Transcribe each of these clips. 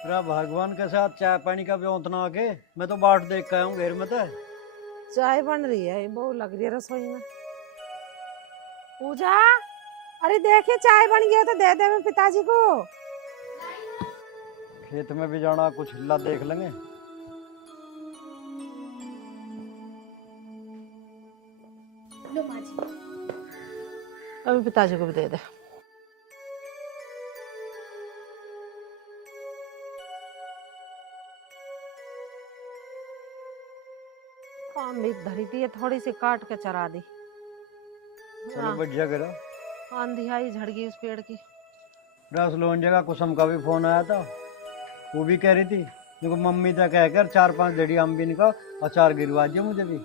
तेरा भगवान के साथ चाय पानी का व्यवस्था आके मैं तो बाट देख के आया हूँ घेर में तो। चाय बन रही है, बहुत लग रही है रसोई में। पूजा, अरे देखिए चाय बन गई हो तो दे दे मैं पिताजी को। खेत में भी जाना, कुछ हिल्ला देख लेंगे। लो माँ जी। अभी पिताजी को भी दे दे। आम भी धरी थी, ये थोड़ी सी काट के चरा दी। चलो बढ़िया करा। आंधी आई, झड़ गई उस पेड़ की। रस लोंजे का कुसुम का भी फोन आया था। वो भी कह रही थी देखो मम्मी तक कहकर 4-5 जड़ी आम भी निकाल, अचार गिरवा दिया मुझे भी।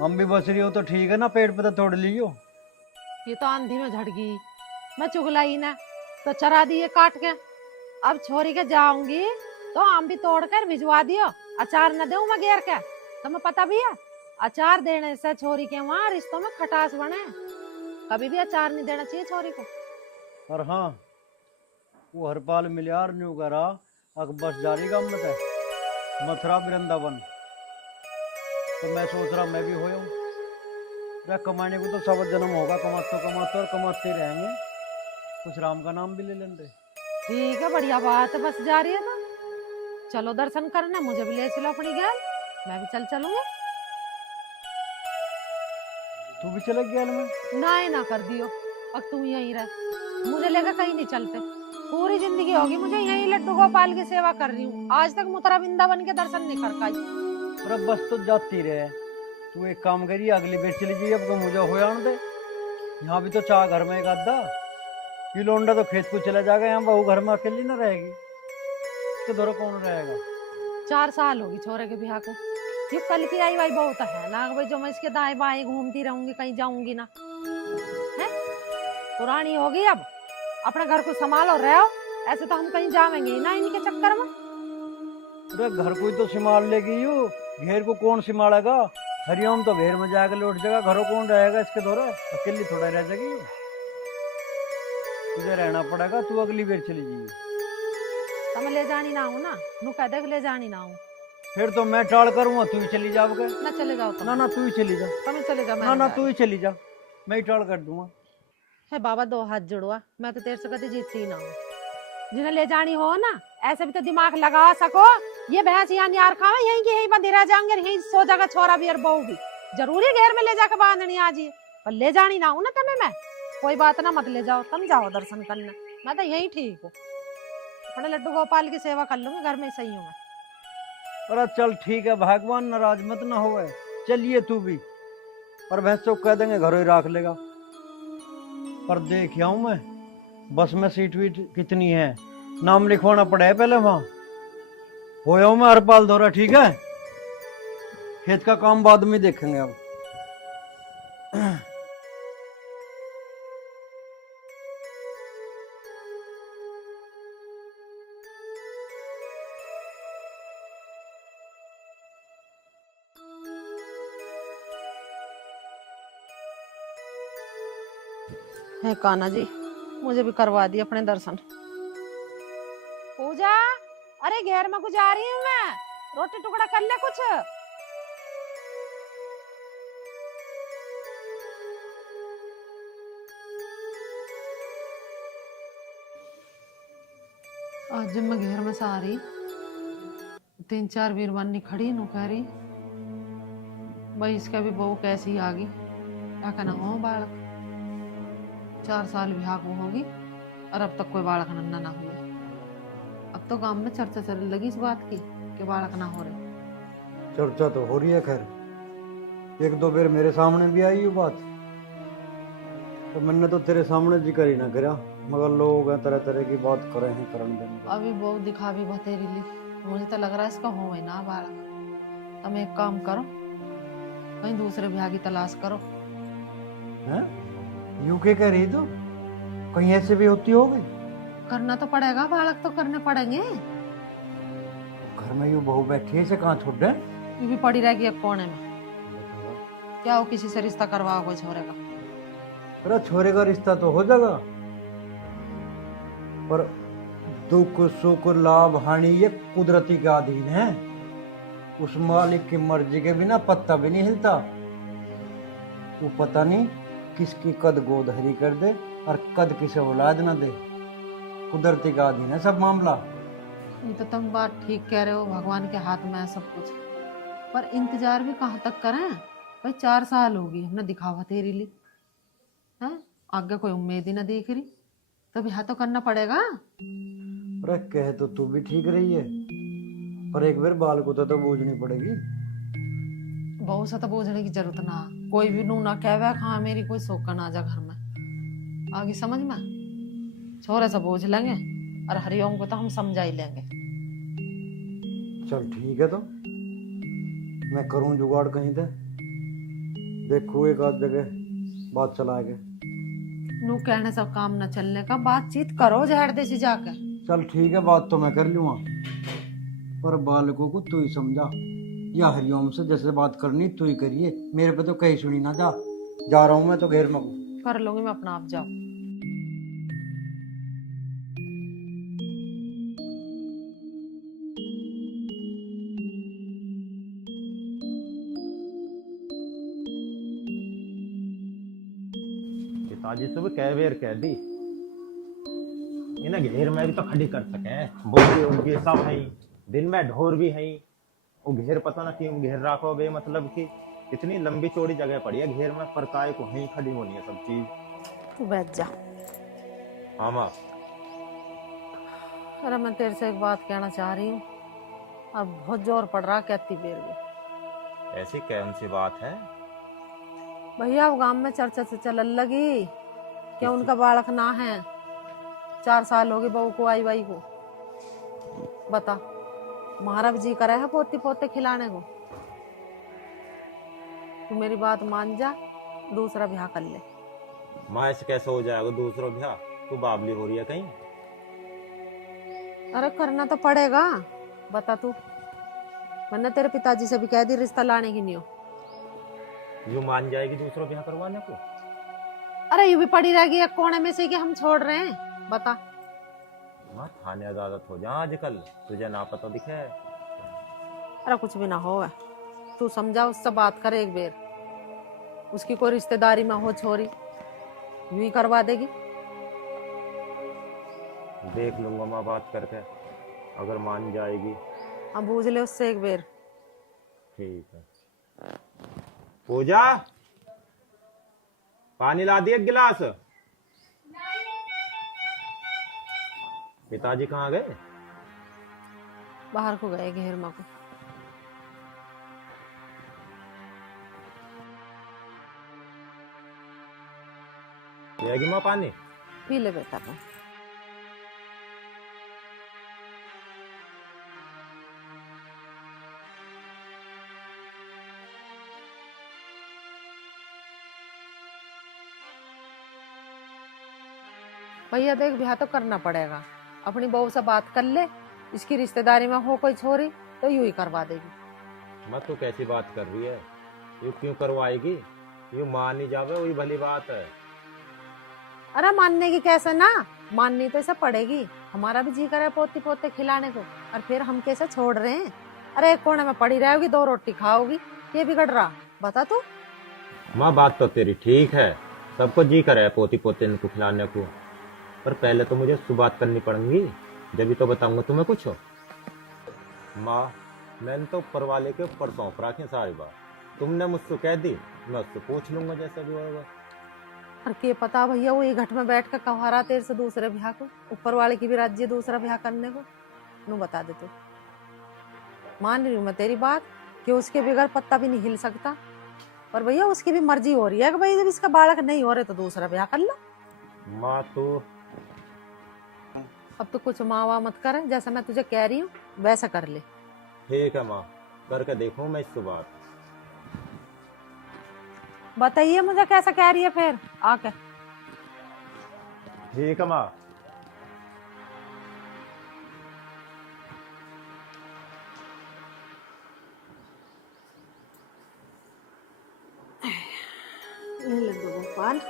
हम भी बस रही हो तो ठीक है ना, पेड़ पे तो तोड़ लियो। ये तो आंधी में झड़ गई, मैं चुगलाई ना तो चरा दिए काट के। अब छोरी के जाऊंगी तो आम भी तोड़ कर भिजवा दियो। अचार न दूं मैं घेर के, तुम्हें पता भी है अचार देने से छोरी के वहाँ रिश्तों में खटास बने। कभी भी अचार नहीं देना चाहिए छोरी को। और हाँ, वो हरपाल मिलियार न्यू करा अक बस जारी गम में मथुरा वृंदावन। तो मैं सोच रहा मैं भी हो जाऊं। कमाने को तो सब जन्म होगा, कमाते कमाते और कमाते ही रहेंगे। कुछ राम का नाम भी ले लेंगे। ठीक है, बढ़िया बात है, बस जा रही है तो चलो दर्शन करना, मुझे भी ले चलो अपनी गैल, मैं भी चलूंगी। तू भी चले गया में? ना ही ना कर दियो, अब तुम यहीं रह, मुझे लेकर कहीं नहीं चलते। पूरी जिंदगी होगी मुझे यहीं लड्डू गोपाल की सेवा कर रही हूँ, आज तक मथुरा वृंदावन के दर्शन नहीं कर पाई। अरे बस तो जाती रहे। तू एक काम करिए, अगली बार चली जाइए, अब मुझे हो आने दे। यहाँ भी तो चाह घर में एक आधा ये लोंडा तो खेत को चला जाएगा, यहाँ बहू घर में अकेली ना रहेगी। इसके दौरा कौन रहेगा? 4 साल होगी छोरे के ब्याह को। ये कल की आई भाई बहुत है ना भाई, जो मैं इसके दाएं बाएं घूमती रहूंगी, कहीं जाऊंगी ना है। पुरानी होगी अब, अपने घर को संभालो रहो। ऐसे तो हम कहीं जाएंगे ना इनके चक्कर में। अरे घर को ही तो संभाल लेगी यू, घेर को कौन संभालेगा? हरिओम तो घेर में जाकर लौट जाएगा, घरों कौन रहेगा इसके दौरे? अकेली थोड़ा रह जाएगी, तुझे रहना पड़ेगा। तू अगली बार चली जाइए। तो मैं ले जानी ना हूँ ना, नु कह दे ले जानी ना हूँ। फिर तो मैं टाल करूंगा, तू ही चली जाओगे। ना चले जाओ ना ना तू ही चली जा। तुम्हें चले जाओ, ना ना तू ही चली जा, मैं ही टाल कर दूंगा। है बाबा, 2 हाथ जुड़वा, मैं तो तेरे से कभी जीतती ही ना हूँ। जिन्हें ले जानी हो ना, ऐसे भी तो दिमाग लगा सको। ये भैंस यहाँ नियार खावे, यहीं की यहीं बंधी रह जाएंगे, यहीं सो जाएगा छोरा भी और बहू भी। जरूरी घेर में ले जाकर बांधनी आ जी, पर ले जानी ना हूँ ना तुम्हें मैं। कोई बात ना, मत ले जाओ, तुम जाओ दर्शन करने, मैं तो यहीं ठीक हूँ। अपने लड्डू गोपाल की सेवा कर लूंगी, घर में सही हूँ मैं। अरे चल ठीक है, भगवान नाराज मत ना होए। चलिए तू भी, और भैंस तो कह देंगे घरों ही रख लेगा। पर देख आऊं मैं बस में सीट वीट कितनी है, नाम लिखवाना पड़े पहले वहां। हो जाऊं मैं हरपाल दौरा, ठीक है? खेत का काम बाद में देखेंगे अब। है कान्हा जी, मुझे भी करवा दिए अपने दर्शन। पूजा, अरे घेर में कुछ आ रही हूँ मैं, रोटी टुकड़ा कर ले कुछ। आज जब मैं घेर में से आ रही, 3-4 वीरवानी खड़ी नु कह रही भाई इसका भी बहू कैसी आ गई, क्या कहना हो बालक। 4 साल ब्याह को होगी और अब तक कोई बालक नन्ना ना हुआ। अब तो गांव में चर्चा चलने लगी इस बात की कि बालक ना हो रहे। चर्चा तो हो रही है, खैर 1-2 बार मेरे सामने भी आई ये बात, तो मैंने तो तेरे सामने जिक्र ही ना करा, मगर लोग तरह तरह की बात करे हैं, करण देने। अभी बहुत दिखा भी बतेरी ली, मुझे तो लग रहा है इसका हो ना बालक। तुम एक काम करो, कहीं दूसरे ब्याह की तलाश करो। हैं? यूके कह रही तो कहीं ऐसे भी होती होगी? करना तो पड़ेगा, बालक तो करने पड़ेंगे। घर में यूं बहू बैठी है, से कहाँ छोड़ दे? ये भी पड़ी रहेगी एक कोने में। क्या हो, किसी से रिश्ता करवाओ कोई छोरे का। अरे छोरे का रिश्ता तो हो जाएगा, पर दुख सुख लाभ हानि ये कुदरती के अधीन है। उस मालिक की मर्जी के बिना पत्ता भी नहीं हिलता। वो पता नहीं किसकी कद गोद हरी कर दे और कद किसे औलाद ना दे। कुदरती का अधीन है सब मामला। ये तो तुम बात ठीक कह रहे हो, भगवान के हाथ में है सब कुछ। पर इंतजार भी कहाँ तक करें भाई, 4 साल होगी हमने दिखावा तेरे लिए है, आगे कोई उम्मीद ही ना देख रही, तो ब्याह तो करना पड़ेगा। अरे कह तो तू भी ठीक रही है, पर एक बार बाल को तो बूझनी पड़ेगी। बहुत सा तो बोझने की जरूरत ना, कोई भी नू ना कहवे हाँ मेरी कोई शौकन आ जा घर में, आगे समझ में छोरे से बोझ लेंगे और हरिओम को तो हम समझा ही लेंगे। चल ठीक है, तो मैं करूं जुगाड़ कहीं से, देखो एक आध जगह बात चलाएंगे। नू कहने से काम न चलने का, बातचीत करो जहर दे से जाकर। चल ठीक है, बात तो मैं कर लूंगा, पर बालकों को तू ही समझा, या हरिओम से जैसे बात करनी तू ही करिए, मेरे पे तो कहीं सुनी ना जा रहा हूं मैं तो घेर में। कर लूंगी मैं अपना आप, जाओ। पिताजी से भी कह बेर कह दी, इन्हें घेर में भी तो खड़ी कर सके, बोली उनकी सब है, दिन में ढोर भी है। वो घेर पता ना क्यों घेर रखो बे, मतलब कि इतनी लंबी चौड़ी जगह पड़ी है घेर में, पर काय को ही खड़ी होनी है सब चीज। तू बैठ जा। हाँ माँ। अरे मैं तेरे से एक बात कहना चाह रही हूँ, अब बहुत जोर पड़ रहा कहती बेर में। ऐसी कौन सी बात है? भैया अब गांव में चर्चा से चलन लगी कि उनका बालक ना है, 4 साल हो गए बहू को आई वाई को। बता, हमारा भी जी करे है पोती पोते खिलाने को। तू मेरी बात मान जा, दूसरा ब्याह कर ले। माँ ऐसे कैसे हो जाएगा दूसरा ब्याह? तू बाबली हो रही है कहीं? अरे करना तो पड़ेगा, बता तू, वरना तेरे पिताजी से भी कह दी रिश्ता लाने की नहीं हो। यूं मान जाएगी दूसरा ब्याह करवाने को? अरे यूं भी पड़ी रहेगी एक कोने में से कि हम छोड़ रहे हैं, बता। माँ थाने आदत हो जा आजकल, तुझे ना पता दिखे। अरे कुछ भी ना हो, तू समझा, उससे बात कर एक बेर, उसकी कोई रिश्तेदारी में हो छोरी, यूं ही करवा देगी। देख लूंगा माँ बात करके, अगर मान जाएगी। हम बूझ ले उससे एक बेर। ठीक है। पूजा, पानी ला दिए एक गिलास। पिताजी कहाँ गए? बाहर को गए घेर माँ को। पिएगी माँ पानी? पी ले बेटा को। भैया देख, ब्याह तो करना पड़ेगा, अपनी बहू से बात कर ले, इसकी रिश्तेदारी में हो कोई छोरी तो यूं ही करवा देगी। मत, तू कैसी बात कर रही है? यू क्यों करवाएगी? यू मान नहीं जावे वही भली बात है। अरे मानने की कैसे ना, माननी तो ऐसा पड़ेगी, हमारा भी जी करे पोती पोते खिलाने को, और फिर हम कैसे छोड़ रहे हैं। अरे एक कोने में पड़ी रहेगी, 2 रोटी खाओगी, ये बिगड़ रहा, बता तू। माँ बात तो तेरी ठीक है, सबको जी करे पोती पोते इनको खिलाने को, पर पहले तो मुझे बात करनी पड़ेगी, जब भी तो बताऊंगा तुम्हें कुछ। माँ मैंने तो ऊपर वाले के ऊपर सौंप रखी सारी बात, तुमने मुझसे कह दी, मैं उससे पूछ लूंगा जैसा भी होगा। और के पता भैया वो घट में बैठ कर कहा तेरे से दूसरे ब्याह को, ऊपर वाले की भी राज्य दूसरा ब्याह करने को। नू बता दे तू। मान रही हूँ मैं तेरी बात कि उसके बगैर पत्ता भी नहीं हिल सकता, पर भैया उसकी भी मर्जी हो रही है कि भाई जब इसका बालक नहीं हो रहे तो दूसरा ब्याह कर लो। माँ तो अब तो कुछ मावा मत कर, जैसा मैं तुझे कह रही हूँ वैसा कर ले। ठीक है माँ, करके देखूं मैं इससे बात। बताइए मुझे कैसा कह रही है फिर आके। ठीक है माँ। ले लड्डू गोपाल।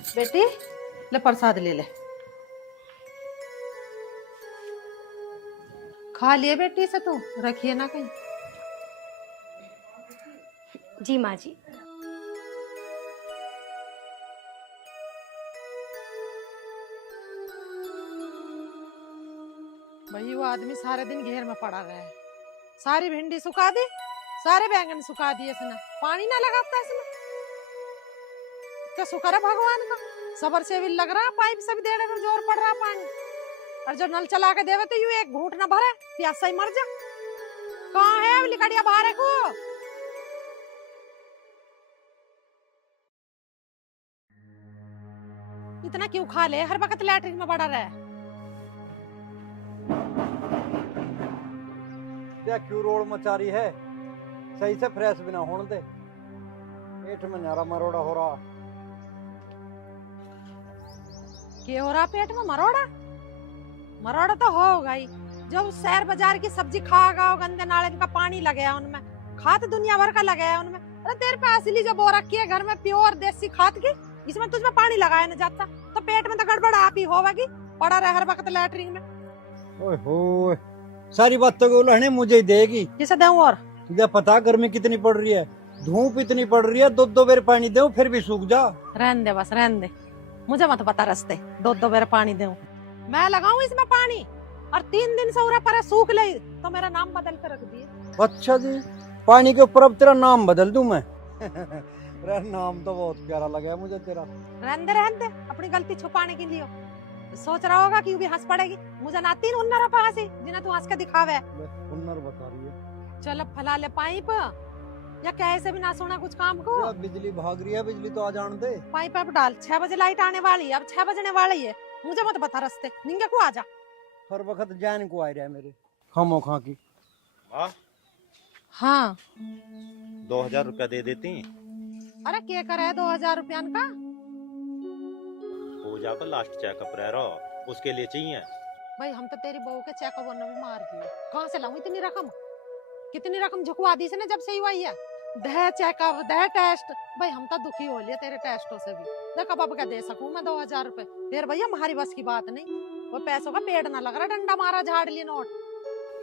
बेटी ले प्रसाद ले ले। खा लिए बेटी से तू, रखिए ना कहीं। जी माँ जी। भाई वो आदमी सारे दिन घेर में पड़ा रहा है, सारी भिंडी सुखा दी, सारे बैंगन सुखा दिए इसने, पानी ना लगाता इसने। क्या शुक्र है भगवान का, सबर से भी लग रहा, पाइप से भी देने में जोर पड़ रहा पानी। और जो नल चला के देवे तो यूं एक घूंट ना भरे, प्यासा ही मर जा। कहाँ है अब लिकड़िया बाहर को? इतना क्यों खा ले, हर वक्त लैट्रिन में पड़ा रहे। क्या क्यों रोड मचा रही है, सही से फ्रेश बिना होने दे। पेट में नारा मरोड़ा हो रहा। क्या हो रहा पेट में? मरोड़ा? मरोड़ा तो होगा ही, जब शहर बाजार की सब्जी खागा, गंदे नाले का पानी लगे है उनमें, खाद दुनिया भर का लगे है उनमें। अरे तेरे पे असली जो बो रखी है घर में प्योर देसी खाद की, इसमें तुझमें पानी लगाया न जाता तो पेट में तो गड़बड़ आप ही होगी, पड़ा रहे हर वक्त लैट्रिन में। ओए होए, सारी बातों को उलझने मुझे ही देगी। किसे दूं? और तुझे पता गर्मी कितनी पड़ रही है, धूप इतनी पड़ रही है, 2-2 बेर पानी दे फिर भी सूख जा। रहने दे, बस रहने दे, मुझे मत पता रास्ते। 2-2 बेर पानी दूं मैं, लगाऊं इसमें पानी और 3 दिन से उरा पर सूख ले तो मेरा नाम बदल कर रख दिए। अच्छा जी, पानी के ऊपर अब तेरा नाम बदल दूं मैं? अरे नाम तो बहुत प्यारा लगा है मुझे तेरा। रहने दे, अपनी गलती छुपाने के लिए सोच रहा होगा कि भी हंस पड़ेगी। मुझे ना 3 हुन्नर पे हंसी जिन्हें तू हंस के दिखावे। हुन्नर बता रही है। चल अब फला ले पाइप, या कैसे भी ना सुना कुछ काम को। बिजली भाग रही है, बिजली तो आ जान दे। पाइप अब डाल, 6 बजे लाइट आने वाली है, अब 6 बजने वाली है। मुझे मत बता रास्ते, निंगे को आ जा। हर वक्त जान को आ रहा है मेरे खामो खा की। हाँ 2000 रुपया दे देती। अरे क्या करे 2000 रुपया का? पूजा का लास्ट चेकअप रह रहा, उसके लिए चाहिए। भाई हम तो तेरी बहू के चेकअप होने भी मार दिए, कहाँ से लाऊं इतनी रकम? कितनी रकम झुकवा दी इसने जब से ही हुई है। दह चेकअप, दह टेस्ट, भाई हम तो दुखी हो लिए तेरे टेस्टों से भी। देख अब क्या दे सकूं मैं 2000 रुपए? फिर भैया हमारी बस की बात नहीं, वो पैसों का पेड़ ना लग रहा, डंडा मारा झाड़ लिए नोट।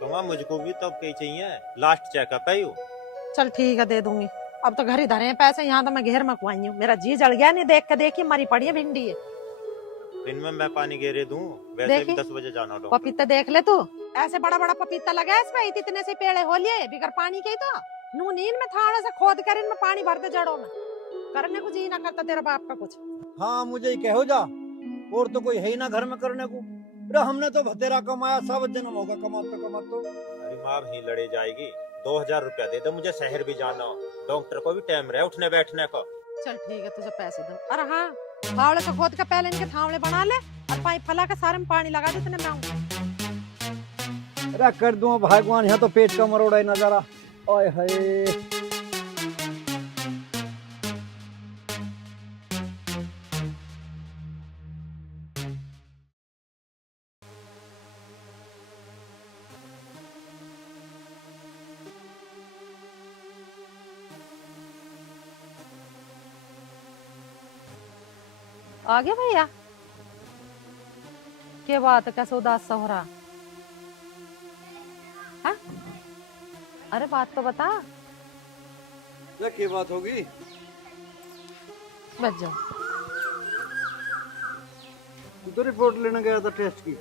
तो मुझको भी तब कहीं चाहिए, लास्ट चेकअप है यू। चल ठीक है दे दूंगी, अब तो घर ही धरे हैं पैसे, यहाँ तो मैं घेर में कुआई हूँ। मेरा जी जल गया, नहीं देख के देखी मरी पड़ी है भिंडी है। दिन में मैं पानी घेरे दूं, वैसे भी 10 बजे जाना डॉक्टर। पपीता देख ले तू, ऐसे बड़ा बड़ा पपीता लगा है इसमें, इतने से पेड़े हो लिए बिगर पानी के ही तो। नू नींद में थाड़े से खोद कर इनमें पानी भर दे जड़ों में, करने को जी ना करता तेरा बाप का कुछ। हाँ मुझे ही कहो जा, और तो कोई है ही ना घर में करने को। अरे हमने तो बतेरा कमाया, सब जन्म होगा कमा तो। अरे माँ भी लड़े जाएगी। 2000 रुपया दे दो, मुझे शहर भी जाना, डॉक्टर को भी टाइम रहे उठने बैठने का। चल ठीक है तुझे पैसे दो। अरे हाँ फावड़े से खोद के पहले इनके थावड़े बना ले और पाइप फैला के सारे में पानी लगा दे, इतने में आऊं। अरे कर दूं भगवान, यहाँ तो पेट का मरोड़ा ही नजारा। ओए हाय आ गया भैया? क्या बात है, कैसे उदास सा हो रहा? हाँ? अरे बात तो बता। क्या बात होगी? बच जाओ। तू तो रिपोर्ट लेने गया था टेस्ट की।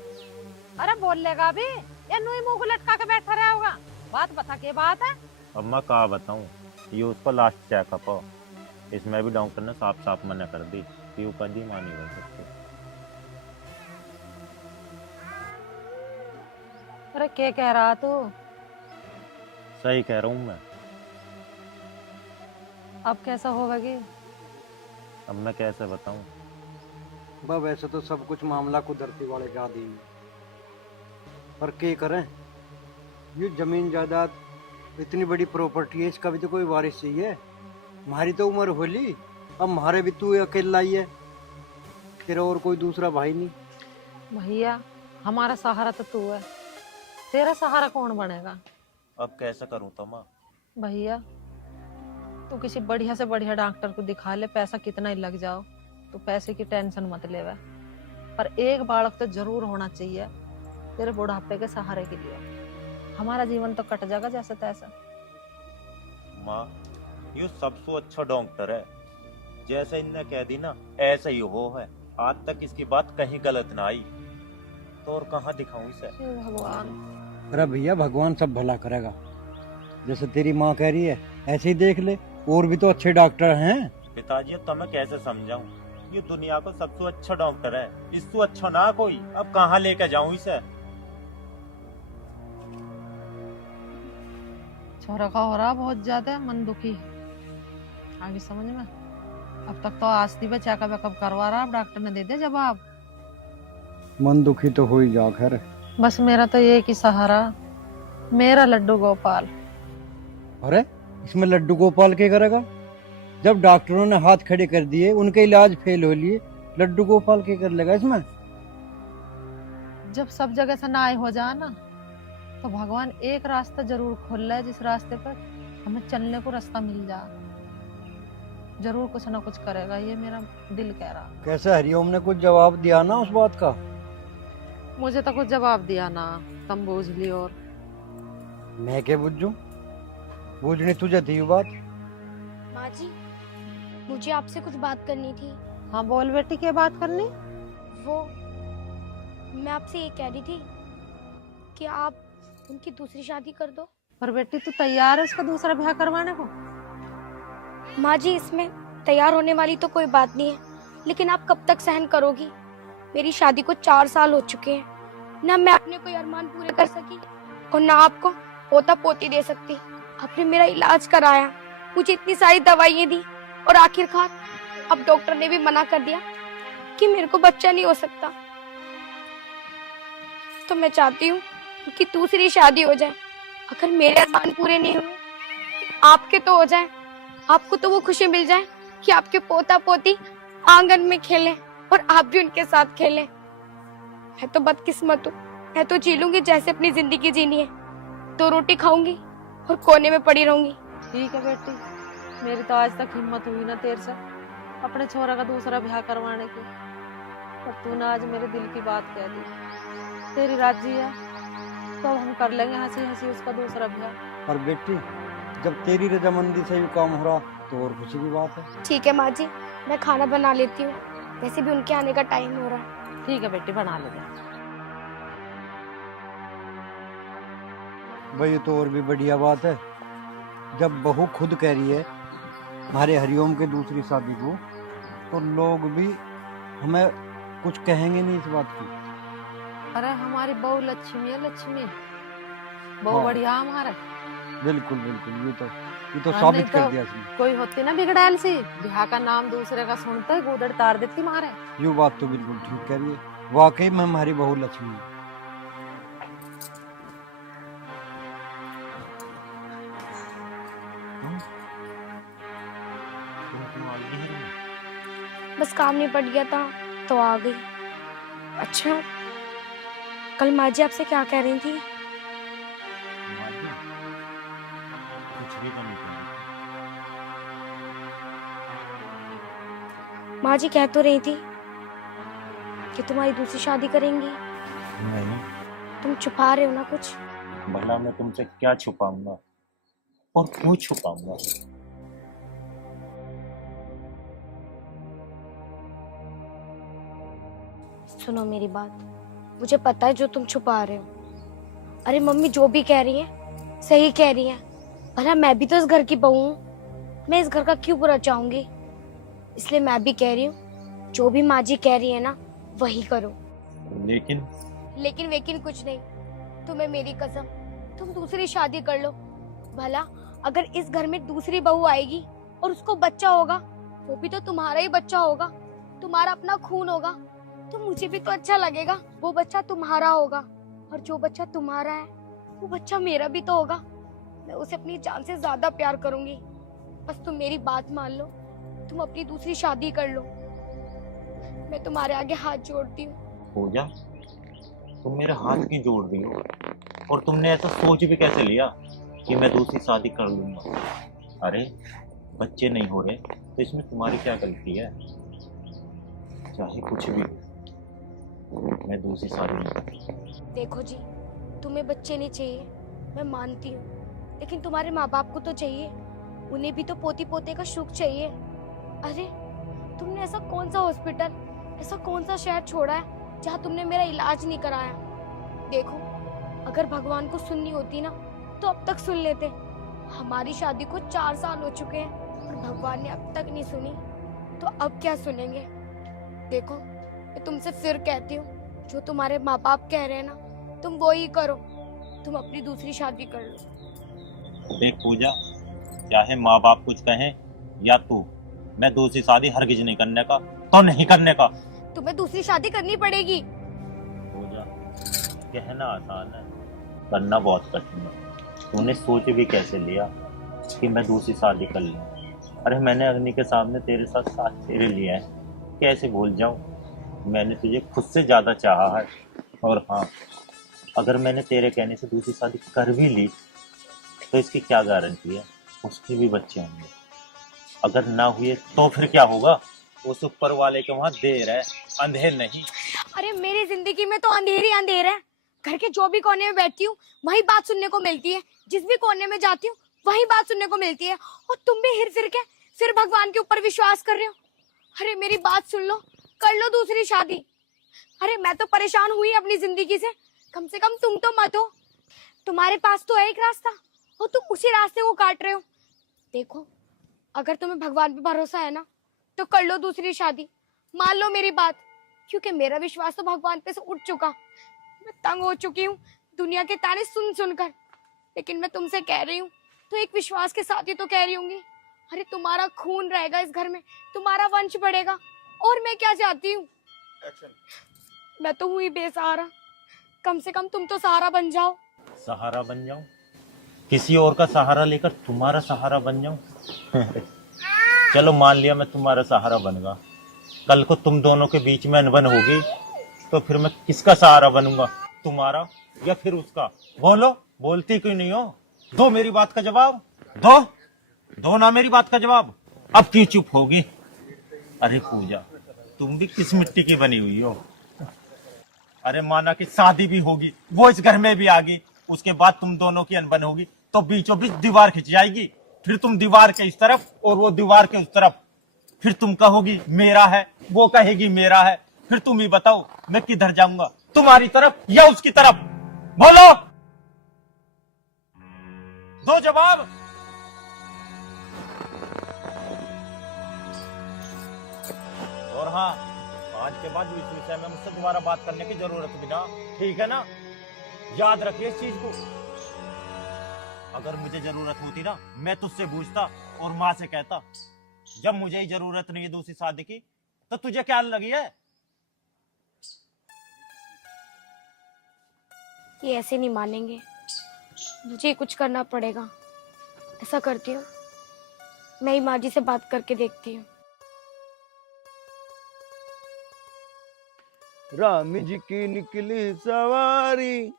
अरे बोल लेगा भी, ये नुई मुंह को लटका के बैठा रहा होगा। बात बता, क्या बात है? अब मैं क्या बताऊं, ये उसका लास्ट चेकअप हो, इसमें भी डॉक्टर ने साफ साफ मना कर दी कि वो कभी मां नहीं बन सकते। अरे क्या कह रहा तू? सही कह रहा हूँ मैं। अब कैसा होगा कि? अब मैं कैसे बताऊं? बा वैसे तो सब कुछ मामला कुदरती वाले का दी, पर क्या करें, ये जमीन जायदाद इतनी बड़ी प्रॉपर्टी है, इसका भी तो कोई वारिस चाहिए। हमारी तो उम्र होली, अब हमारे भी तू अकेला ही है, तेरा और कोई दूसरा भाई नहीं। भैया हमारा सहारा तो तू है, तेरा सहारा कौन बनेगा? अब कैसे करूं तो माँ? भैया तू किसी बढ़िया से बढ़िया डॉक्टर को दिखा ले, पैसा कितना ही लग जाओ, तू पैसे की टेंशन मत लेवे, पर एक बालक तो जरूर होना चाहिए तेरे बुढ़ापे के सहारे के लिए। हमारा जीवन तो कट जाएगा जैसे तैसे। माँ, ये सबसे अच्छा डॉक्टर है, जैसे इनने कह दी ना ऐसा ही हो है। आज तक इसकी बात कहीं गलत ना आई, तो और कहाँ दिखाऊं इसे। हे भगवान। अरे भैया भगवान सब भला करेगा, जैसे तेरी माँ कह रही है ऐसे ही देख ले, और भी तो अच्छे डॉक्टर हैं। पिताजी अब तुम्हें कैसे समझाऊं, ये दुनिया का सबसे अच्छा डॉक्टर है, इससे अच्छा ना कोई। अब कहाँ लेके जाऊं इसे। छोरा का हो रहा बहुत ज्यादा मन दुखी, आगे समझ में। अब तक तो आस्ती पे चेकअप वेकअप करवा रहा, अब डॉक्टर ने दे दिया जवाब। मन दुखी तो हो ही जा खैर। बस मेरा तो एक ही सहारा, मेरा लड्डू गोपाल। अरे इसमें लड्डू गोपाल क्या करेगा? जब डॉक्टरों ने हाथ खड़े कर दिए, उनके इलाज फेल हो लिए, लड्डू गोपाल क्या कर लेगा इसमें? जब सब जगह से ना हो जाए ना, तो भगवान एक रास्ता जरूर खोल रहा है, जिस रास्ते पर हमें चलने को रास्ता मिल जाए। जरूर कुछ ना कुछ करेगा, ये मेरा दिल कह रहा। कैसे हरिओम ने कुछ जवाब दिया ना उस बात का? मुझे तो कुछ जवाब दिया ना, तुम बूझ ली। और मैं क्या बुझूं? बूझनी तुझे थी बात। माँ जी, मुझे आपसे कुछ बात करनी थी। हाँ बोल बेटी, क्या बात करनी? वो मैं आपसे ये कह रही थी कि आप उनकी दूसरी शादी कर दो। पर बेटी तू तैयार है उसका दूसरा ब्याह करवाने को? माँ जी, इसमें तैयार होने वाली तो कोई बात नहीं है, लेकिन आप कब तक सहन करोगी? मेरी शादी को 4 साल हो चुके हैं, ना मैं अपने कोई अरमान पूरे कर सकी और ना आपको पोता पोती दे सकती। आपने मेरा इलाज कराया, मुझे इतनी सारी दवाइयाँ दी, और आखिरकार अब डॉक्टर ने भी मना कर दिया कि मेरे को बच्चा नहीं हो सकता। तो मैं चाहती हूँ कि दूसरी शादी हो जाए। अगर मेरे अरमान पूरे नहीं हुए, आपके तो हो जाए। आपको तो वो खुशी मिल जाए कि आपके पोता पोती आंगन में खेलें और आप भी उनके साथ खेलें। मैं तो बदकिस्मत हूँ, मैं तो जी लूंगी जैसे अपनी जिंदगी जीनी है। 2 रोटी खाऊंगी और कोने में पड़ी रहूंगी। ठीक है बेटी, मेरी तो आज तक हिम्मत हुई ना तेरे से अपने छोरा का दूसरा ब्याह करवाने की, पर तूने आज मेरे दिल की बात कह दी। तेरी राजी है तो अब हम कर लेंगे हंसी हंसी उसका दूसरा ब्याह। और बेटी, जब तेरी रजामंदी से ये काम हो रहा तो और खुशी की बात है। ठीक है माँ जी, मैं खाना बना लेती हूँ, वैसे भी उनके आने का टाइम हो रहा है। ठीक है बेटी, बना ले। भाई ये तो और भी बढ़िया बात है, जब बहू खुद कह रही है हमारे हरिओम के दूसरी शादी को, तो लोग भी हमें कुछ कहेंगे नहीं इस बात की। अरे हमारी बहू लक्ष्मी है, लक्ष्मी बहू हाँ। बढ़िया हमारा। बिल्कुल बिल्कुल, ये तो हाँ, साबित नहीं कर तो दिया इसने। कोई होती ना बिगड़ैल सी, ब्याह का नाम दूसरे का सुनते ही गूदड़ तार देती मारे। ये बात तो बिल्कुल ठीक कह रही है, वाकई में हमारी बहू लक्ष्मी है। बस काम निपट गया था तो आ गई। अच्छा, कल माँ जी आपसे क्या कह रही थी? कुछ भी तो नहीं कह माँ जी कह तो रही थी कि तुम्हारी दूसरी शादी करेंगी। रही। नहीं, तुम छुपा रहे हो ना कुछ? भला मैं तुमसे क्या छुपाऊंगा और क्यों छुपाऊंगा? सुनो मेरी बात, मुझे पता है जो तुम छुपा रहे हो। अरे मम्मी जो भी कह रही है सही कह रही है। भला मैं भी तो इस घर की बहू हूँ, मैं इस घर का क्यों बुरा चाहूंगी? इसलिए मैं भी कह रही हूँ, जो भी माँ जी कह रही है ना वही करो। लेकिन वेकिन कुछ नहीं, तुम्हें मेरी कसम, तुम दूसरी शादी कर लो। भला अगर इस घर में दूसरी बहू आएगी और उसको बच्चा होगा, वो भी तो तुम्हारा ही बच्चा होगा, तुम्हारा अपना खून होगा, तो मुझे भी तो अच्छा लगेगा। वो बच्चा तुम्हारा होगा, और जो बच्चा तुम्हारा है वो बच्चा मेरा भी तो होगा। मैं उसे अपनी जान से ज्यादा प्यार करूंगी। बस तुम मेरी बात मान लो, तुम अपनी दूसरी शादी कर लो। मैं तुम्हारे आगे हाथ जोड़ती हूँ। पूजा, तुम मेरे हाथ क्यों जोड़ रही हो? और तुमने ऐसा सोच भी कैसे लिया कि मैं दूसरी शादी कर लूंगा? अरे बच्चे नहीं हो रहे तो इसमें तुम्हारी क्या गलती है? चाहे कुछ भी, मैं दूसरी शादी नहीं करूंगा। देखो जी, तुम्हें बच्चे नहीं चाहिए, मैं मानती हूँ, लेकिन तुम्हारे माँ बाप को तो चाहिए। उन्हें भी तो पोती पोते का सुख चाहिए। अरे तुमने ऐसा कौन सा हॉस्पिटल, ऐसा कौन सा शहर छोड़ा है जहाँ तुमने मेरा इलाज नहीं कराया? देखो, अगर भगवान को सुननी होती ना तो अब तक सुन लेते। हमारी शादी को 4 साल हो चुके हैं और भगवान ने अब तक नहीं सुनी, तो अब क्या सुनेंगे? देखो, मैं तुमसे फिर कहती हूँ, जो तुम्हारे माँ बाप कह रहे हैं ना, तुम वो ही करो। तुम अपनी दूसरी शादी कर लो। देख पूजा, चाहे माँ बाप कुछ कहें या तू, मैं दूसरी शादी हरगिज नहीं करने का, तो नहीं करने का। तुम्हें दूसरी शादी करनी पड़ेगी। पूजा, कहना आसान है, करना बहुत कठिन है। तूने सोच भी कैसे लिया कि मैं दूसरी शादी कर लूं? अरे मैंने अग्नि के सामने तेरे साथ 7 फेरे लिए हैं, कैसे भूल जाऊं? मैंने तुझे खुद से ज्यादा चाहा है। और हाँ, अगर मैंने तेरे कहने से दूसरी शादी कर भी ली तो इसकी क्या गारंटी है उसके भी बच्चे होंगे? अगर ना हुए तो फिर क्या होगा? उस ऊपर वाले के वहां देर है, अंधेर नहीं। अरे मेरी जिंदगी में तो अंधेर ही अंधेर है। घर के जो भी कोने में बैठती हूँ वही बात सुनने को मिलती है, जिस भी कोने में जाती हूँ वही बात सुनने को मिलती है। और तुम भी हिर फिर के फिर भगवान के ऊपर विश्वास कर रहे हो। अरे मेरी बात सुन लो, कर लो दूसरी शादी। अरे मैं तो परेशान हुई अपनी जिंदगी से, कम से कम तुम तो मत हो। तुम्हारे पास तो है एक रास्ता और तुम उसी रास्ते को काट रहे हो। देखो, अगर तुम्हें भगवान पे भरोसा है ना तो कर लो दूसरी शादी, मान लो मेरी बात, क्योंकि मेरा विश्वास तो भगवान पे से उठ चुका। मैं तंग हो चुकी हूँ दुनिया के ताने सुन सुनकर, लेकिन मैं तुमसे कह रही हूँ तो एक विश्वास के साथ ही तो कह रही हूँ। अरे तुम्हारा खून रहेगा इस घर में, तुम्हारा वंश बढ़ेगा, और मैं क्या चाहती हूँ? मैं तो हुई बेसहारा, कम से कम तुम तो सहारा बन जाओ। सहारा बन जाऊं? किसी और का सहारा लेकर तुम्हारा सहारा बन जाऊं? चलो मान लिया मैं तुम्हारा सहारा बनूंगा, कल को तुम दोनों के बीच में अनबन होगी तो फिर मैं किसका सहारा बनूंगा? तुम्हारा या फिर उसका? बोलो, बोलती क्यों नहीं हो? दो मेरी बात का जवाब, दो दो ना मेरी बात का जवाब। अब क्यों चुप होगी? अरे पूजा, तुम भी किस मिट्टी की बनी हुई हो? अरे माना कि शादी भी होगी, वो इस घर में भी आ गई, उसके बाद तुम दोनों की अनबन होगी तो बीचों बीच दीवार खिंच जाएगी। फिर तुम दीवार के इस तरफ और वो दीवार के उस तरफ। फिर तुम कहोगी मेरा है, वो कहेगी मेरा है। फिर तुम ही बताओ मैं किधर जाऊंगा, तुम्हारी तरफ या उसकी तरफ? बोलो, दो जवाब। और हाँ, आज के बाद इस विषय में मुझसे दोबारा बात करने की जरूरत भी ना, ठीक है ना? याद रखिए इस चीज को। अगर मुझे जरूरत होती ना, मैं तुझसे पूछता और माँ से कहता, जब मुझे ही जरूरत नहीं है दूसरी शादी की तो तुझे क्या लगी है? ये ऐसे नहीं मानेंगे, मुझे कुछ करना पड़ेगा। ऐसा करती हूँ, मैं ही माँ जी से बात करके देखती हूँ। राम जी की निकली सवारी,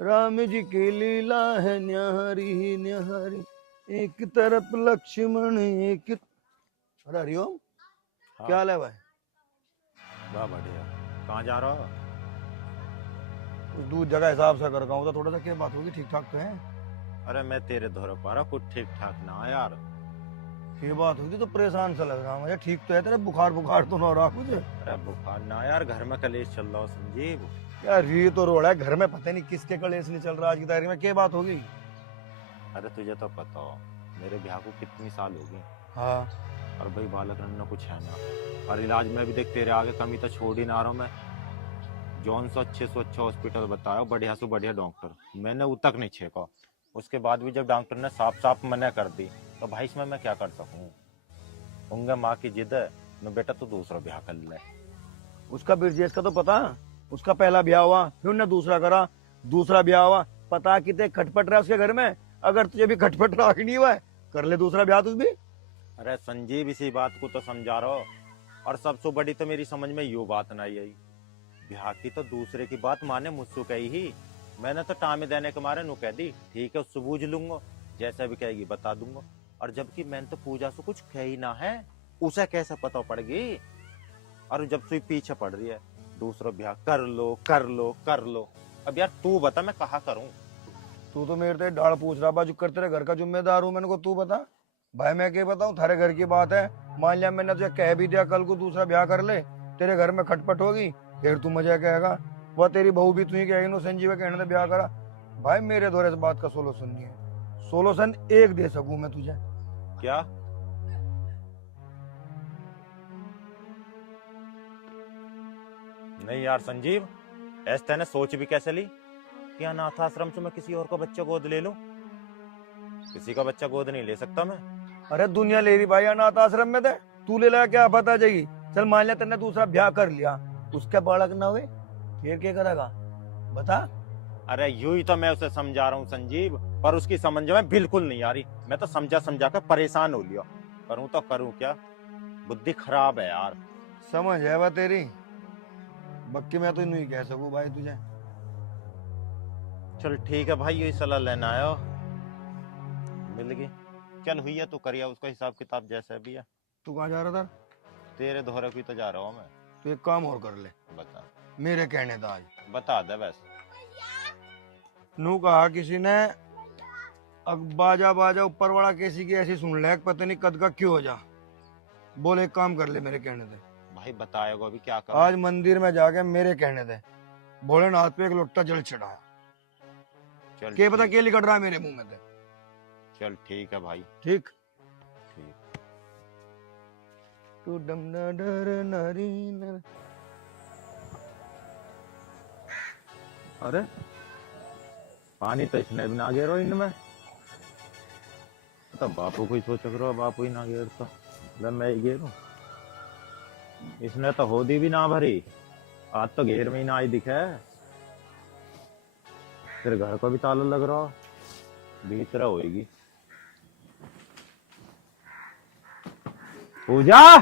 राम जी की लीला है न्यारी न्यारी, एक तरफ लक्ष्मण एक। अरे हरिओम, हाँ। क्या हाल है भाई? वाह बढ़िया। कहाँ जा रहा हो? उस दूर जगह हिसाब से कर तो थोड़ा सा क्या बात होगी, ठीक ठाक तो है? अरे मैं तेरे धोरे पा रहा, कुछ ठीक ठाक ना यार। ये बात होगी तो परेशान सा लग रहा मुझे। ठीक तो है तेरा? बुखार बुखार तो ना हो रहा कुछ? अरे बुखार ना यार, घर में कलेश चल रहा हो संजीव। यार ये तो रोड़ा है घर में, पता नहीं किसके कलेश नहीं चल रहा आज की तारीख में। क्या बात होगी? अरे तुझे तो पता हो मेरे ब्याह को कितनी साल हो गई, हाँ, और भाई बालक रन्ना कुछ है ना, और इलाज में भी देख तेरे आगे कमी तो छोड़ ही ना रहा हूं मैं। जौन सा अच्छे से अच्छा हॉस्पिटल बताया, बढ़िया से बढ़िया डॉक्टर, मैंने वो तक नहीं छेका। उसके बाद भी जब डॉक्टर ने साफ साफ मना कर दी तो भाई इसमें मैं क्या कर सकूं? उंगा माँ की जिद है, मैं बेटा तो दूसरा ब्याह कर ले। उसका बिरजेश का तो पता, उसका पहला ब्याह हुआ, फिर उन्हें दूसरा करा, दूसरा ब्याह हुआ, पता कितने खटपट रहा उसके घर में। अगर तुझे भी खटपट राख नहीं हुआ है, कर ले दूसरा ब्याह तुझ भी। अरे संजीव, इसी बात को तो समझा रहा हो, और सबसे बड़ी तो मेरी समझ में यो बात नहीं आई, ब्याह की तो दूसरे की बात माने मुझसे कही ही। मैंने तो टाइम देने के मारे नु कह दी, ठीक है उससे बूझ लूंगा, जैसा भी कहेगी बता दूंगा। और जबकि मैंने तो पूजा से कुछ कही ना है, उसे कैसे पता पड़ गई? और जब से पीछे पड़ रही है दूसरा ब्याह कर लो कर लो कर लो। अब यार तू बता मैं कहाँ करूं। तू तो मेरे से डाल पूछ रहा बाजू कर, तेरे घर का जिम्मेदार हूँ मैंने को, तू बता भाई मैं क्या बताऊँ, थारे घर की बात है। मान लिया मैंने तुझे कह भी दिया कल को दूसरा ब्याह कर ले, तेरे घर में खटपट होगी, फिर तू मजा कहेगा। वह तेरी बहू भी तू ही कहेगी नो संजीव कहने से ब्याह करा। भाई मेरे दौरे से बात का सोल्यूशन नहीं है, सोल्यूशन एक दे सकूं मैं तुझे। क्या? नहीं यार संजीव, ऐसे तैने सोच भी कैसे ली कि अनाथ आश्रम से मैं किसी और का बच्चा गोद ले लूं? किसी का बच्चा गोद नहीं ले सकता मैं। अरे दुनिया ले रही भाई अनाथ आश्रम में, तू ले लगा क्या पता जाएगी। चल मान लिया तेने दूसरा ब्याह कर लिया, उसके बालक ना हुए फिर क्या करेगा बता। अरे यूं ही तो मैं उसे समझा रहा हूँ संजीव, पर उसकी समझ में बिल्कुल नहीं आ रही। मैं तो समझा समझा कर परेशान हो लिया, करूँ तो करूँ क्या, बुद्धि खराब है यार। समझ है वह तेरी, बाकी मैं तो नहीं कह सकूं भाई तुझे। चल ठीक है भाई, यही सलाह लेना आयो, मिल गई। चल हुई है तो करिया उसका हिसाब किताब जैसा भी है। तू कहाँ जा रहा था? तेरे दोहरे की तो जा रहा हूँ मैं। तू एक काम और कर ले, बता। मेरे कहने था आज बता दे बस। नू कहा किसी ने, अब बाजा बाजा ऊपर वाला किसी की ऐसी सुन ले, पता नहीं कद का क्यों हो जा। बोल एक काम कर ले मेरे कहने से, भाई बताएगा अभी क्या कर। आज मंदिर में जाके मेरे कहने से भोलेनाथ पे एक लोटा जल चढ़ाया। चल के पता ठीक- के लिकट रहा है मेरे मुंह में से। चल ठीक है भाई, ठीक। ठीक। तू डम ना डर नारी नर। अरे पानी तो इसने भी ना गिरो इनमें, तो बापू को ही सोच करो, बापू ही ना गिर तो ले मैं ही गिरूं। इसने तो होदी भी ना भरी, आज तो घेर में ही ना आई दिखे। फिर घर को भी ताला लग रहा, भीतरा होएगी। पूजा,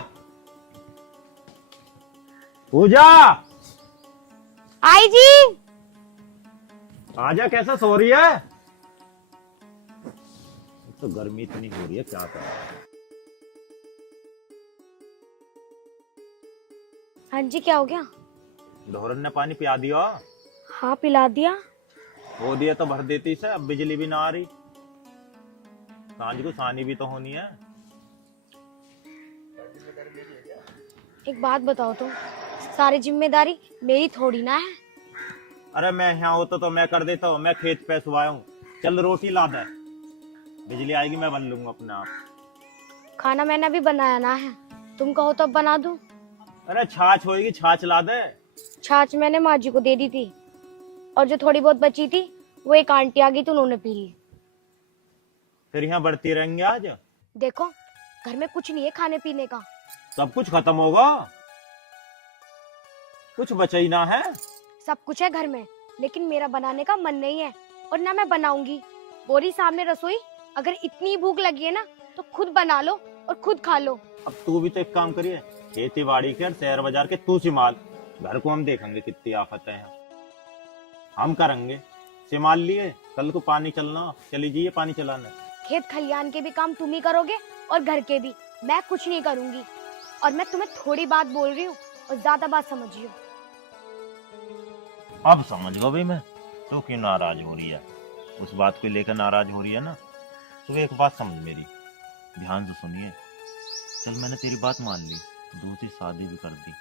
पूजा आई जी। आजा, कैसा सो रही है? तो गर्मी इतनी हो रही है, क्या करें। हाँ जी क्या हो गया? धोरन ने पानी पिया दिया। हाँ पिला दिया। हो दिया तो भर देती से, अब बिजली भी ना आ रही, सांझ को सानी भी तो होनी है। एक बात बताओ तुम, सारी जिम्मेदारी मेरी थोड़ी ना है। अरे मैं यहाँ होता तो मैं कर देता हूँ, मैं खेत पे सुवाया हूँ। चल रोटी ला दे, बिजली आएगी मैं बन लूंगा अपने आप। खाना मैंने भी बनाया ना है, तुम कहो तो अब बना दूं। अरे छाछ होएगी, छाछ ला दे। छाछ मैंने माँ जी को दे दी थी, और जो थोड़ी बहुत बची थी वो एक आंटी आ गई तो उन्होंने पी ली। फिर यहाँ बढ़ती रहेंगे आज। देखो घर में कुछ नहीं है खाने पीने का। सब कुछ खत्म होगा, कुछ बचा ही ना है। सब कुछ है घर में, लेकिन मेरा बनाने का मन नहीं है, और ना मैं बनाऊंगी। बोरी सामने रसोई, अगर इतनी भूख लगी है ना तो खुद बना लो और खुद खा लो। अब तू भी तो एक काम करिए, खेती बाड़ी के और शहर बाजार के तू सिमाल, घर को हम देखेंगे कितनी आफतें हैं, हम करेंगे। सिमाल लिए, कल को पानी चलना, चली जाइए पानी चलाने। खेत खलियान के भी काम तुम ही करोगे और घर के भी, मैं कुछ नहीं करूंगी। और मैं तुम्हें थोड़ी बात बोल रही हूँ और ज्यादा बात समझियो। अब समझ गो भाई मैं तो क्यों नाराज हो रही है, उस बात को लेकर नाराज हो रही है ना। तो एक बात समझ मेरी, ध्यान से सुनिए। चल मैंने तेरी बात मान ली, दूसरी शादी भी कर दी।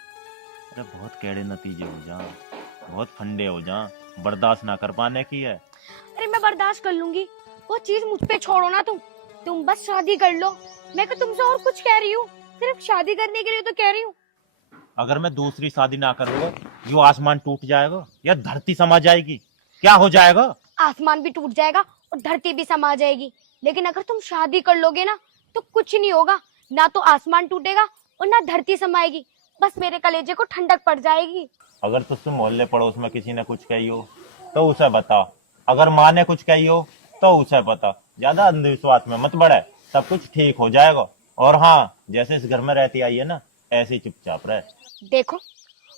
अरे बहुत कैड़े नतीजे हो जा, बहुत फंडे हो जा, बर्दाश्त ना कर पाने की है। अरे मैं बर्दाश्त कर लूंगी, वो चीज मुझ पे छोड़ो ना तुम बस शादी कर लो। मैं तो तुमसे और कुछ कह रही हूँ, सिर्फ शादी करने के लिए तो कह रही हूँ। अगर मैं दूसरी शादी ना करूँगा, यो आसमान टूट जाएगा या धरती समा जाएगी, क्या हो जाएगा? आसमान भी टूट जाएगा और धरती भी समा जाएगी, लेकिन अगर तुम शादी कर लोगे ना तो कुछ नहीं होगा। ना तो आसमान टूटेगा और ना धरती समाएगी, बस मेरे कलेजे को ठंडक पड़ जाएगी। अगर तुझसे मोहल्ले पड़ोस में किसी ने कुछ कही हो तो उसे बता, अगर माँ ने कुछ कही हो तो उसे बता। ज्यादा अंधविश्वास में मत बढ़े, सब कुछ ठीक हो जाएगा। और हाँ, जैसे इस घर में रहती आई है ना, ऐसे ही चुपचाप रहे। देखो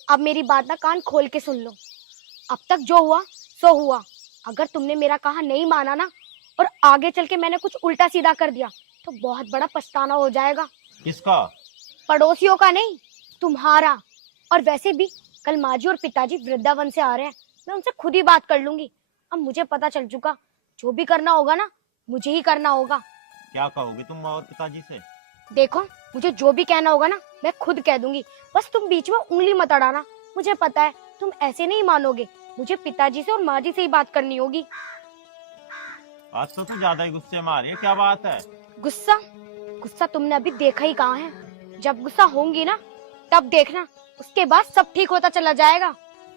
अब मेरी बात ना कान खोल के सुन लो। अब तक जो हुआ सो हुआ। अगर तुमने मेरा कहा नहीं माना ना और आगे चल के मैंने कुछ उल्टा सीधा कर दिया तो बहुत बड़ा पछताना हो जाएगा। किसका? पड़ोसियों का नहीं, तुम्हारा। और वैसे भी कल माँ जी और पिताजी वृंदावन से आ रहे हैं, मैं उनसे खुद ही बात कर लूंगी। अब मुझे पता चल चुका, जो भी करना होगा ना मुझे ही करना होगा। क्या कहोगी तुम माँ और पिताजी से? देखो, मुझे जो भी कहना होगा ना मैं खुद कह दूंगी, बस तुम बीच में उंगली मत अड़ाना। मुझे पता है तुम ऐसे नहीं मानोगे, मुझे पिताजी से और माँ जी से ही बात करनी होगी। आज तो तू ज्यादा ही गुस्से में आ रही है, क्या बात है? गुस्सा गुस्सा तुमने अभी देखा ही कहाँ है। जब गुस्सा होंगी ना तब देखना, उसके बाद सब ठीक होता चला जाएगा।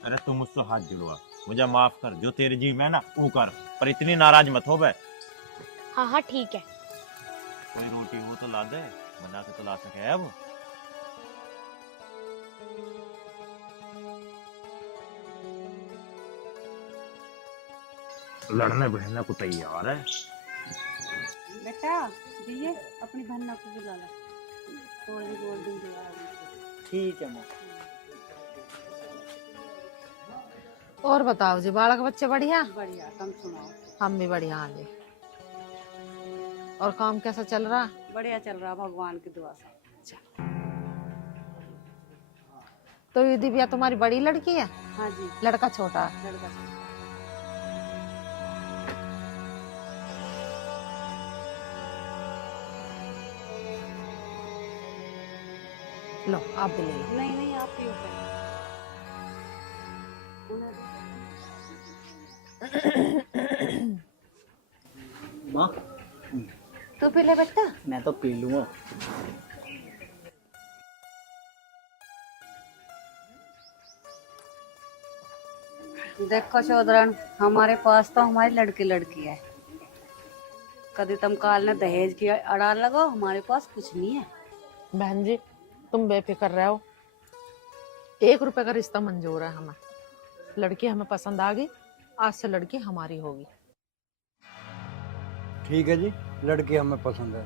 अरे तुम मुझसे हाथ जुड़वा, मुझे माफ कर, जो तेरे जी में ना वो कर, पर इतनी नाराज मत हो बे। हाँ हाँ ठीक है। कोई रोटी हो तो ला दे, बना के तो ला सके अब। लड़ने भिड़ने को तैयार है। बेटा दिए अपनी बहन को बुला ला, थोड़ी बोल दी। ठीक है माँ। और बताओ जी, बालक बच्चे बढ़िया? बढ़िया, तुम सुनाओ। हम भी बढ़िया हैं जी। और काम कैसा चल रहा? बढ़िया चल रहा, भगवान की दुआ से। तो ये दिव्या तुम्हारी बड़ी लड़की है? हाँ जी, लड़का छोटा है? लड़का छोटा। लो आप भी ले लो। नहीं नहीं, आप पियो पहले। माँ तो पी ले बेटा। मैं तो पी लूंगा। देखो चौधरन, हमारे पास तो हमारी लड़की लड़की है। कभी तुम काल ने दहेज की अड़ा लगाओ, हमारे पास कुछ नहीं है। बहन जी तुम बेफिक्र रहो, 1 रुपए का रिश्ता मंजूर है हमें। लड़की हमें पसंद आ गई, आज से लड़की हमारी होगी। ठीक है जी, लड़की हमें पसंद है।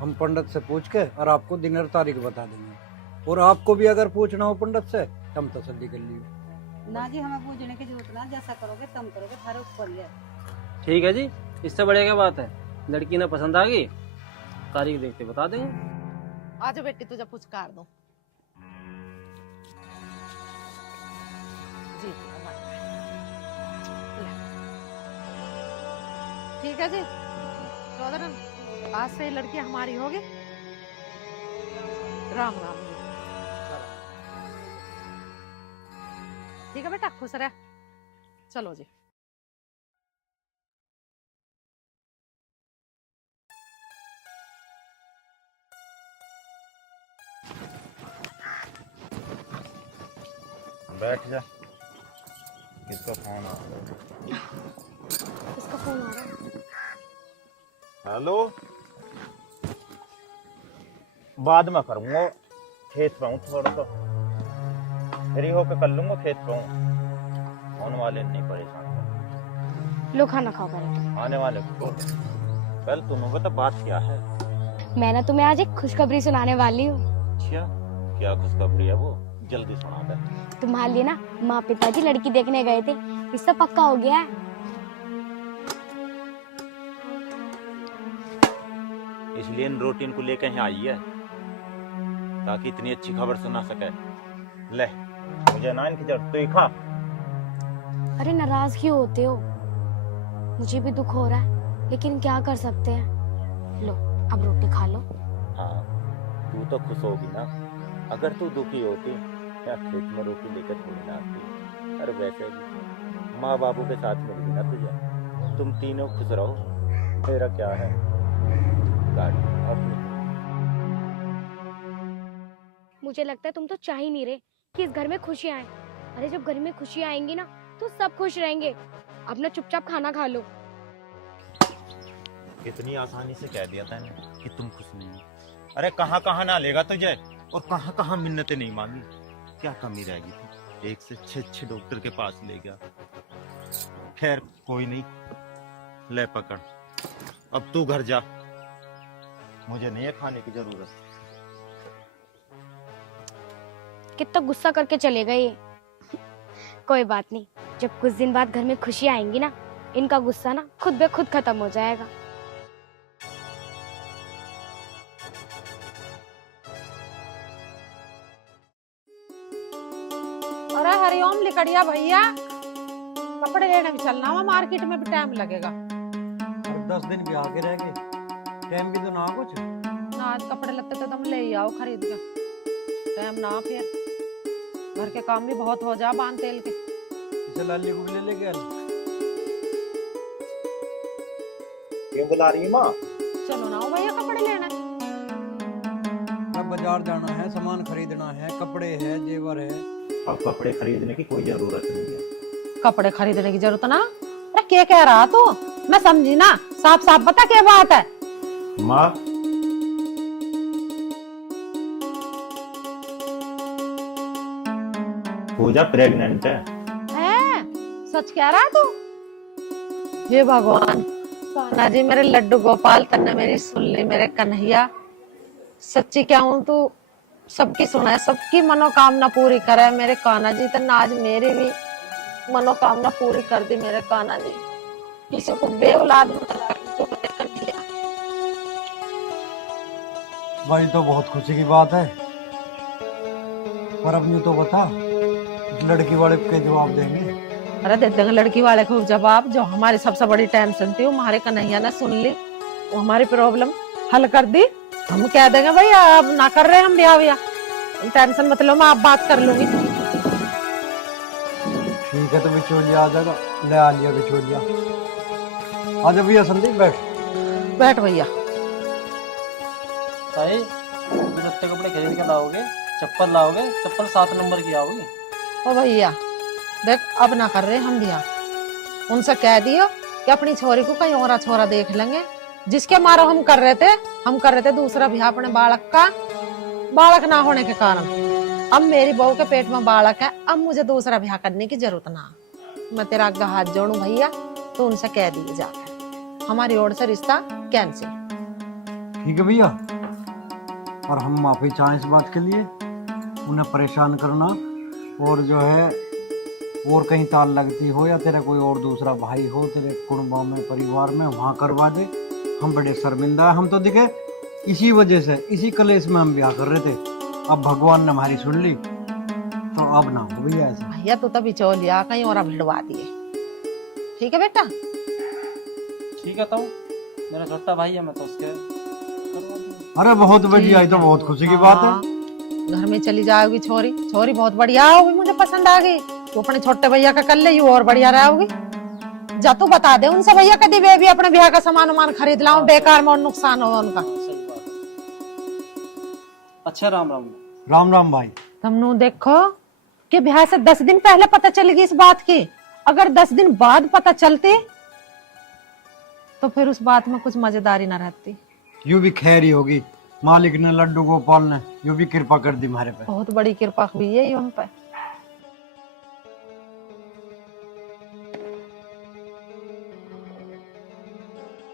हम पंडित से पूछ के और आपको दिन और तारीख बता देंगे। और आपको भी अगर पूछना हो पंडित से, हम तसल्ली कर लिए। ना जी, हमें पूछने की जरूरत ना, जैसा करोगे तुम करोगे, थारे ऊपर ही है। ठीक है जी, इससे बढ़िया क्या बात है। लड़की ने पसंद आ गई, तारीख देखते बता देंगे। आज बेटी तुझे पुचकार दो जी। ठीक है जी चौधरन, आज से ये लड़की हमारी होगी। राम राम जी। ठीक है बेटा, खुश रह। चलो जी। बैठ जा। किसका फोन आ रहा है? इसका फोन आ रहा है। हेलो, बाद में करूंगा, खेत पे हूँ थोड़ा सा, फ्री होकर कर लूंगा, खेत पे हूँ। आने वाले नहीं परेशान कर। लो खाना खाओ पहले। आने वाले को पहले तुम्हें बता बात क्या है। मैं ना तुम्हें आज एक खुशखबरी सुनाने वाली हूँ। अच्छा, क्या खुशखबरी है वो? जल्दी सुना दे। तुम्हारे लिए ना माँ पिताजी लड़की देखने गए थे, रिश्ता पक्का हो गया है। इसलिए इन रूटीन को लेकर यहाँ आई है, ताकि इतनी अच्छी खबर सुना सके। ले, मुझे ना इनकी जरूरत, तू ही खा। अरे नाराज क्यों होते हो? मुझे भी दुख हो रहा है, लेकिन क्या कर सकते हैं। लो अब रोटी खा लो। हाँ, तू तो खुश होगी ना। अगर तू दुखी होती क्या खेत में रोटी लेकर थोड़ी ना आती। अरे वैसे भी माँ बाबू के साथ मिल ना तुझे, तुम तीनों खुश रहो, मेरा क्या है। गाड़ी अपनी। मुझे लगता है तुम तो चाह ही नहीं रहे कि इस घर में खुशियां आए। अरे जब घर में खुशियां आएंगी ना तो सब खुश रहेंगे। अपना चुपचाप खाना खा लो। कितनी आसानी से कह दिया था कि तुम खुश नहीं हो। अरे कहाँ कहाँ ना लेगा तुझे, और कहाँ कहाँ मिन्नतें नहीं मांगी। क्या कमी रहेगी थी? एक से 6 डॉक्टर के पास ले गया। खैर कोई नहीं, ले पकड़, अब तू घर जा, मुझे नहीं है खाने की जरूरत। कितना गुस्सा करके चले गए ये। कोई बात नहीं, जब कुछ दिन बाद घर में खुशियां आएंगी ना, इनका गुस्सा ना खुद ब खुद खत्म हो जाएगा। गई ओम लिकड़िया भैया, कपड़े लेने भी चलना हुआ, मार्केट में भी टाइम लगेगा। और 10 दिन भी आगे रह गए, टाइम भी तो ना कुछ। ना आज कपड़े लगते तो तुम ले ही आओ खरीद के, टाइम ना फिर घर के काम भी बहुत हो जा बांध तेल के। इसे लाली को भी ले लेके क्यों बुला रही है माँ? चलो ना हो भैया कपड़े लेना। अब बाजार जाना है, सामान खरीदना है, कपड़े है, जेवर है। अब कपड़े खरीदने की कोई जरूरत नहीं है। कपड़े खरीदने की जरूरत ना? अरे क्या कह रहा तू? मैं समझी ना, साफ साफ बता क्या बात है। माँ पूजा प्रेग्नेंट है। हैं? सच कह रहा है तू? हे भगवान, कान्हा जी मेरे लड्डू गोपाल, तन्ने मेरी सुन ली मेरे कन्हैया। सच्ची क्या हूँ तू सबकी सुना है, सबकी मनोकामना पूरी करे मेरे कान्हा जी। तन्ने आज मेरी भी मनोकामना पूरी कर दी मेरे कान्हा जी। किसी को बेऔलाद मत लागी तो मेरे कन्हैया। भाई तो बहुत खुशी की बात है, पर अब यूं तो बता, उस लड़की वाले के जवाब देंगे? अरे दे देंगे लड़की वाले को जवाब। जो हमारी सबसे बड़ी टेंशन थी वो हमारे कन्हैया ने सुन ली, वो हमारी प्रॉब्लम हल कर दी। हम कह देंगे भाई अब ना कर रहे हम ब्याह, टेंशन मत लो, मैं आप बात कर लूंगी। ठीक है, तो बिचौलिया आ जाएगा, ले आ लिया बिचौलिया। आजा भैया संदीप, बैठ। बैठ भैया। ताई तो जत्ते कपड़े खरीद के लाओगे, चप्पल लाओगे, चप्पल 7 नंबर की आओगी। ओ भैया देख, अब ना कर रहे हम ब्याह। उनसे कह दियो कि अपनी छोरी को कहीं और छोरा देख लेंगे। जिसके मारो हम कर रहे थे दूसरा ब्याह अपने बालक का, बालक ना होने के कारण। अब मेरी बहू के पेट में बालक है, अब मुझे दूसरा ब्याह करने की जरूरत ना। मैं तेरा आगे हाथ जोड़ू भैया, तो उनसे कह दिए जाकर हमारी ओर से रिश्ता कैंसिल। ठीक है भैया, और हम माफी चाहें इस बात के लिए, उन्हें परेशान करना और जो है और कहीं ताल लगती हो या तेरा कोई और दूसरा भाई हो तेरे कुटुंबों में, परिवार में, वहाँ करवा दे। हम बड़े शर्मिंदा है, हम तो दिखे इसी वजह से, इसी कलेश में हम ब्याह कर रहे थे। अब भगवान ने हमारी सुन ली, तो अब ना हो भैया ऐसा। भैया तू तो बिचौलिया कहीं और भिड़वा दिए। ठीक है बेटा? ठीक है, तो मेरा छोटा भाई है, मैं तो उसके करवा दूंगा। अरे बहुत बढ़िया, ये तो बहुत खुशी की बात है। हाँ, घर में चली जाओगी छोरी, छोरी बहुत बढ़िया होगी, मुझे पसंद आ गई। तू अपने छोटे भैया का कर ले, यू और बढ़िया रहोगी। जा तू बता दे उनसे भैया कभी वे भी अपने ब्याह का सामान वामान खरीद लाऊं, बेकार में और नुकसान हो उनका। सही बात है। अच्छा, राम राम। राम राम भाई। तुमने देखो कि ब्याह से 10 दिन पहले पता चलेगी इस बात की, अगर 10 दिन बाद पता चलती तो फिर उस बात में कुछ मजेदारी न रहती। यूं भी खैर ही होगी, मालिक ने लड्डू गोपाल ने यूं भी कृपा कर दी हमारे पे। बहुत बड़ी कृपा हुई है उन पे।